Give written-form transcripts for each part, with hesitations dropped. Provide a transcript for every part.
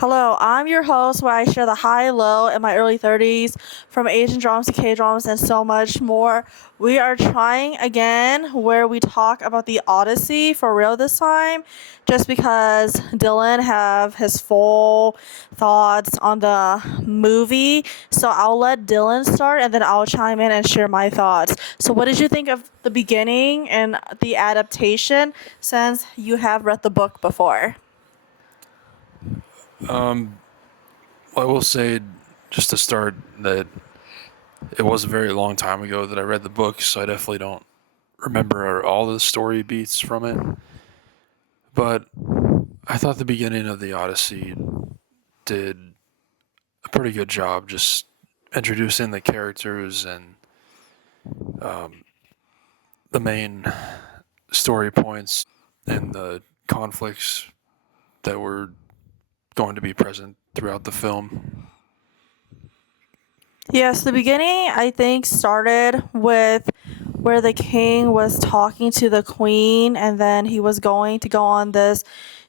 Hello, I'm your host where I share the high, low, in my early 30s, from Asian dramas to K dramas and so much more. We are trying again where we talk about the Odyssey for real this time, just because Dylan have his full thoughts on the movie. So I'll let Dylan start and then I'll chime in and share my thoughts. So what did you think of the beginning and the adaptation since you have read the book before? Um, well, I will say, just to start, that it was a very long time ago that I read the book, so I definitely don't remember all the story beats from it. But I thought the beginning of the Odyssey did a pretty good job just introducing the characters and um, the main story points and the conflicts that were going to be present throughout the film. Yes, the beginning I think started with where the king was talking to the queen and then he was going to go on this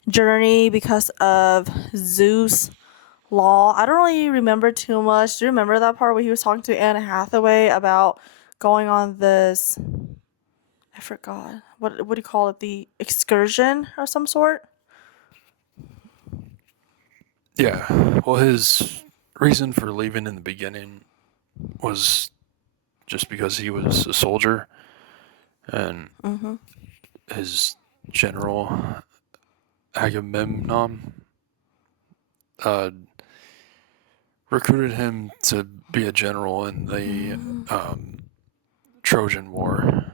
journey because of Zeus law. I don't really remember too much. Do you remember that part where he was talking to Anne Hathaway about going on this, I forgot. What do you call it? The excursion or some sort? Yeah, well, his reason for leaving in the beginning was just because he was a soldier and Mhm. his general Agamemnon uh, recruited him to be a general in the um, Trojan War.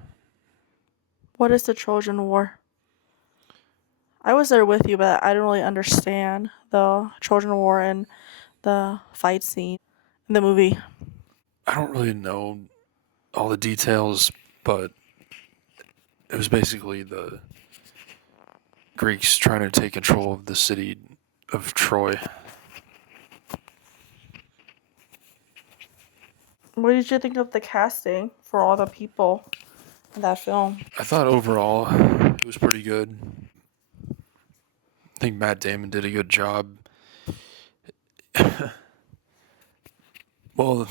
What is the Trojan War? I was there with you, but I don't really understand the Trojan War and the fight scene in the movie. I don't really know all the details, but it was basically the Greeks trying to take control of the city of Troy. What did you think of the casting for all the people in that film? I thought overall it was pretty good. I think Matt Damon did a good job. Well,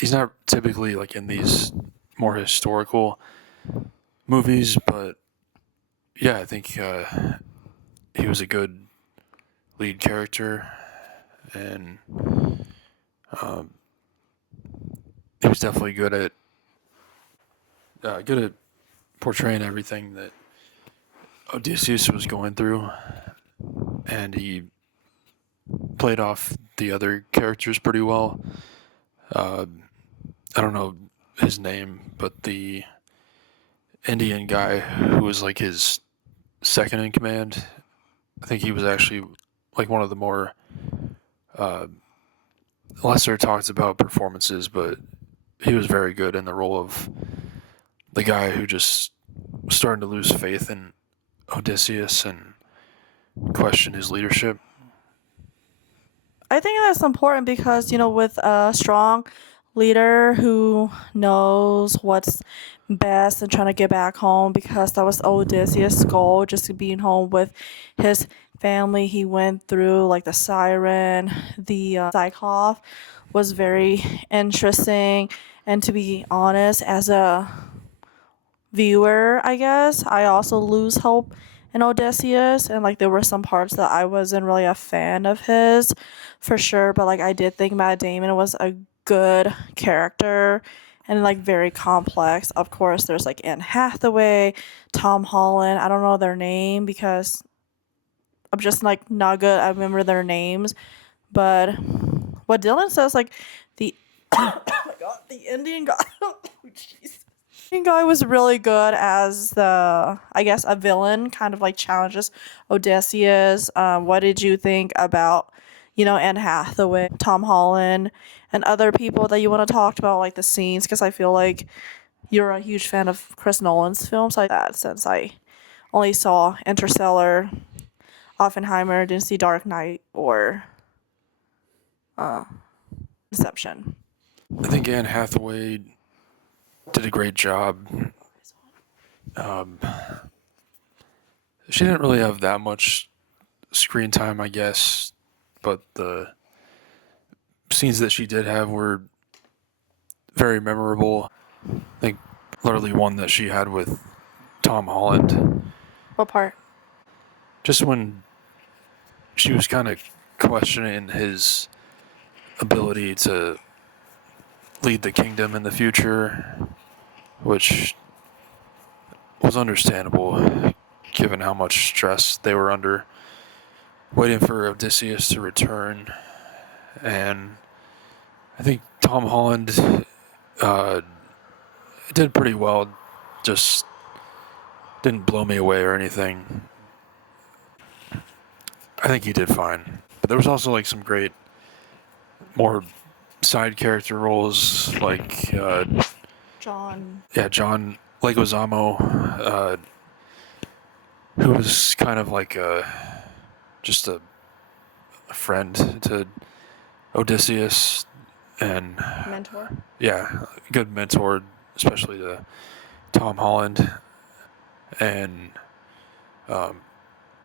he's not typically like in these more historical movies, but yeah, I think he was a good lead character, and um, he was definitely good at portraying everything that Odysseus was going through, and he played off the other characters pretty well. Uh, I don't know his name, but the Indian guy who was like his second in command, I think he was actually like one of the more uh, lesser talked about performances, but he was very good in the role of the guy who just started to lose faith in Odysseus and question his leadership. I think that's important because, with a strong leader who knows what's best and trying to get back home, because that was Odysseus' goal, just to being home with his family. He went through like the siren, the Cyclops was very interesting. And to be honest, as a viewer, I guess, I also lose hope in Odysseus. And like there were some parts that I wasn't really a fan of his for sure. But like I did think Matt Damon was a good character and like very complex. Of course, there's like Anne Hathaway, Tom Holland. I don't know their name because I'm just like not good. I remember their names. But what Dylan says, like the oh my god, the Indian guy. Oh, jeez. Guy was really good as the, I guess, a villain, kind of like challenges Odysseus. What did you think about, Anne Hathaway, Tom Holland, and other people that you want to talk about, like the scenes? Because I feel like you're a huge fan of Chris Nolan's films like that, since I only saw Interstellar, Oppenheimer, didn't see Dark Knight or Inception. I think Anne Hathaway did a great job. Um, she didn't really have that much screen time, I guess, but the scenes that she did have were very memorable. I think literally one that she had with Tom Holland. What part? Just when she was kind of questioning his ability to lead the kingdom in the future, which was understandable given how much stress they were under waiting for Odysseus to return. And I think Tom Holland uh, did pretty well, just didn't blow me away or anything. I think he did fine. But there was also like some great, more side character roles, like John. John Leguizamo, who was kind of like just a friend to Odysseus, and Mentor. yeah, good mentor, especially to Tom Holland, and you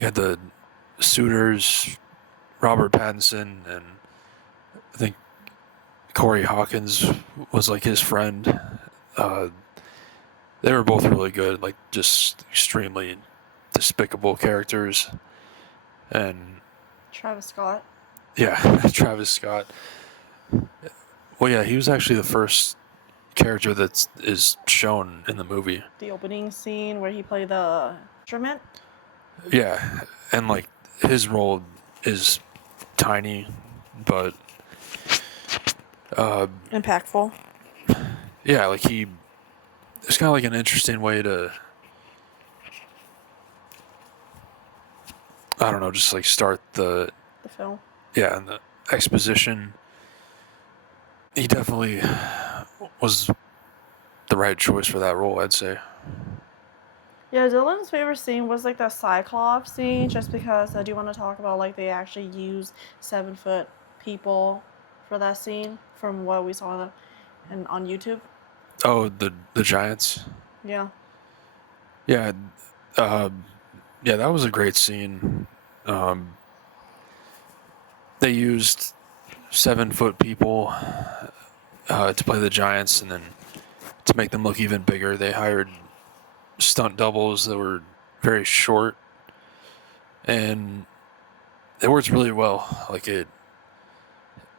had the suitors, Robert Pattinson, and I think Corey Hawkins was like his friend. Uh, they were both really good, like just extremely despicable characters, and Travis Scott. yeah, Travis Scott. Well, yeah, he was actually the first character that is shown in the movie. The opening scene where he played the instrument. Yeah, and like his role is tiny, but Impactful. yeah, like it's kind of like an interesting way to, I don't know, just like start The film. and the exposition. He definitely was the right choice for that role, I'd say. Yeah, Dylan's favorite scene was like the Cyclops scene, just because I do want to talk about like they actually use 7-foot people for that scene from what we saw on YouTube. Oh, the Giants. Yeah. Yeah, uh, yeah, that was a great scene. They used 7-foot people to play the Giants, and then to make them look even bigger, they hired stunt doubles that were very short, and it works really well. Like it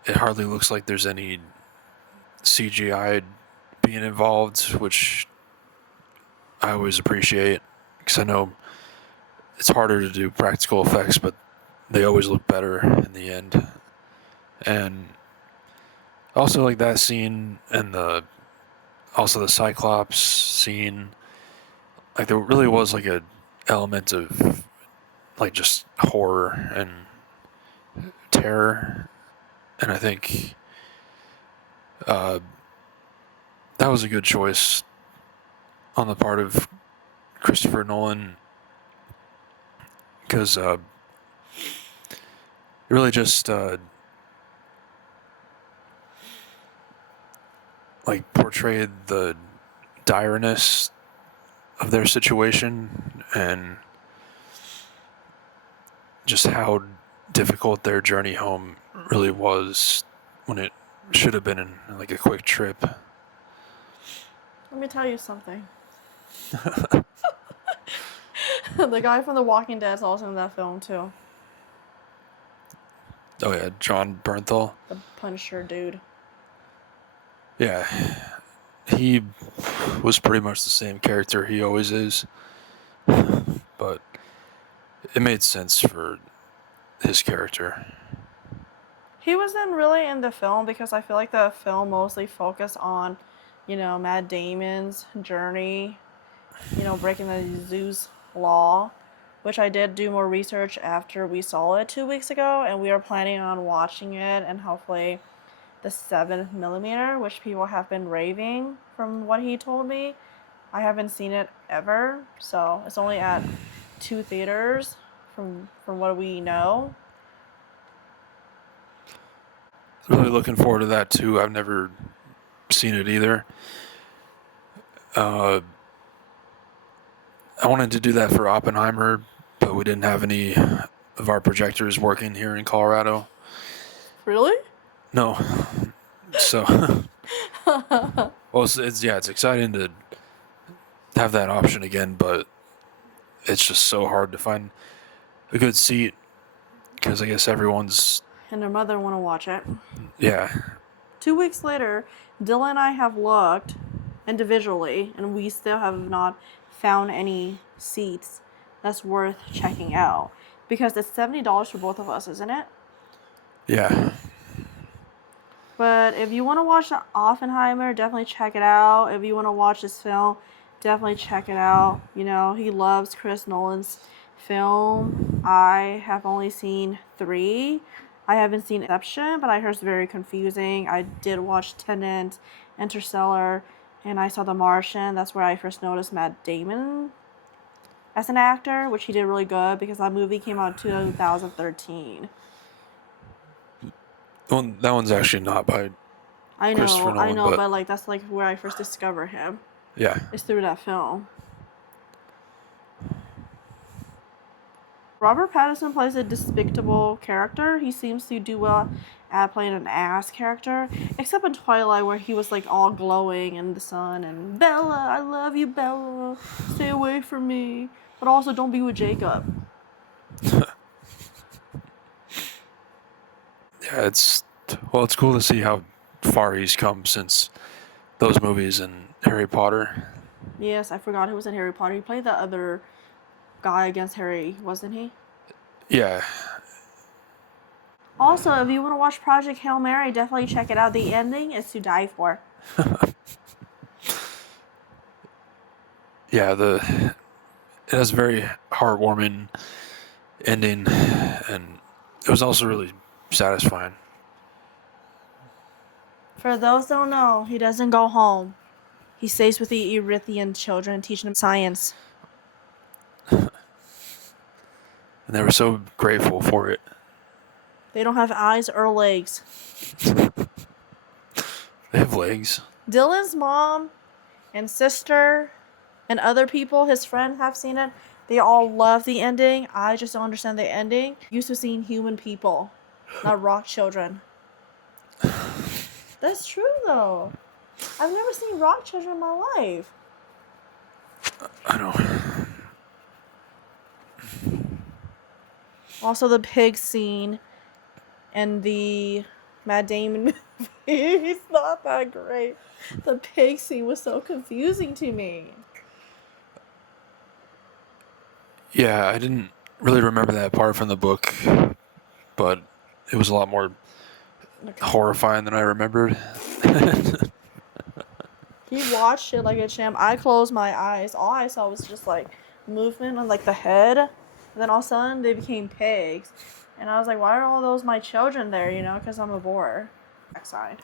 hardly looks like there's any CGI being involved, which I always appreciate because I know it's harder to do practical effects, but they always look better in the end. And also like that scene and the Cyclops scene, like there really was like a element of like just horror and terror, and I think uh, that was a good choice on the part of Christopher Nolan because it really just like portrayed the direness of their situation and just how difficult their journey home really was when it should have been in like a quick trip. Let me tell you something. The guy from The Walking Dead is also in that film too. Oh yeah, John Bernthal. The Punisher dude. Yeah, he was pretty much the same character he always is, but it made sense for his character. He wasn't really in the film because I feel like the film mostly focused on, Matt Damon's journey, breaking the Zeus law, which I did do more research after we saw it 2 weeks ago, and we are planning on watching it and hopefully the 7mm, which people have been raving from what he told me. I haven't seen it ever, so it's only at 2 theaters from what we know. Really looking forward to that too. I've never seen it either. I wanted to do that for Oppenheimer, but we didn't have any of our projectors working here in Colorado. Really? No. So, well, it's exciting to have that option again, but it's just so hard to find a good seat because I guess everyone's, And their mother want to watch it. yeah. 2 weeks later, Dylan and I have looked individually, and we still have not found any seats that's worth checking out. Because it's $70 for both of us, isn't it? Yeah. But if you want to watch Oppenheimer, definitely check it out. If you want to watch this film, definitely check it out. You know, he loves Chris Nolan's film. I have only seen 3. I haven't seen Inception, but I heard it's very confusing. I did watch Tenet, Interstellar, and I saw The Martian. That's where I first noticed Matt Damon as an actor, which he did really good because that movie came out in 2013. Well, that one's actually not by Christopher I Nolan, know, but but like that's like where I first discovered him. yeah. Is through that film. Robert Pattinson plays a despicable character. He seems to do well at playing an ass character, except in Twilight where he was like all glowing in the sun and Bella, I love you, Bella, stay away from me, but also don't be with Jacob. Yeah, it's cool to see how far he's come since those movies and Harry Potter. Yes, I forgot he was in Harry Potter. He played the other guy against Harry, wasn't he? Yeah. Also, if you want to watch Project Hail Mary, definitely check it out. The ending is to die for. Yeah, it has a very heartwarming ending, and it was also really satisfying. For those who don't know, he doesn't go home. He stays with the Erythian children, teaching them science. And they were so grateful for it. They don't have eyes or legs. They have legs. Dylan's mom and sister and other people, his friends, have seen it. They all love the ending. I just don't understand the ending. Used to seeing human people, not rock children. That's true though. I've never seen rock children in my life. I don't. Also, the pig scene and the Matt Damon movie. He's not that great. The pig scene was so confusing to me. Yeah, I didn't really remember that part from the book, but it was a lot more horrifying than I remembered. He watched it like a champ. I closed my eyes. All I saw was just like movement on like the head. And then all of a sudden they became pigs. And I was like, why are all those my children there? You know, because I'm a boar. Backside.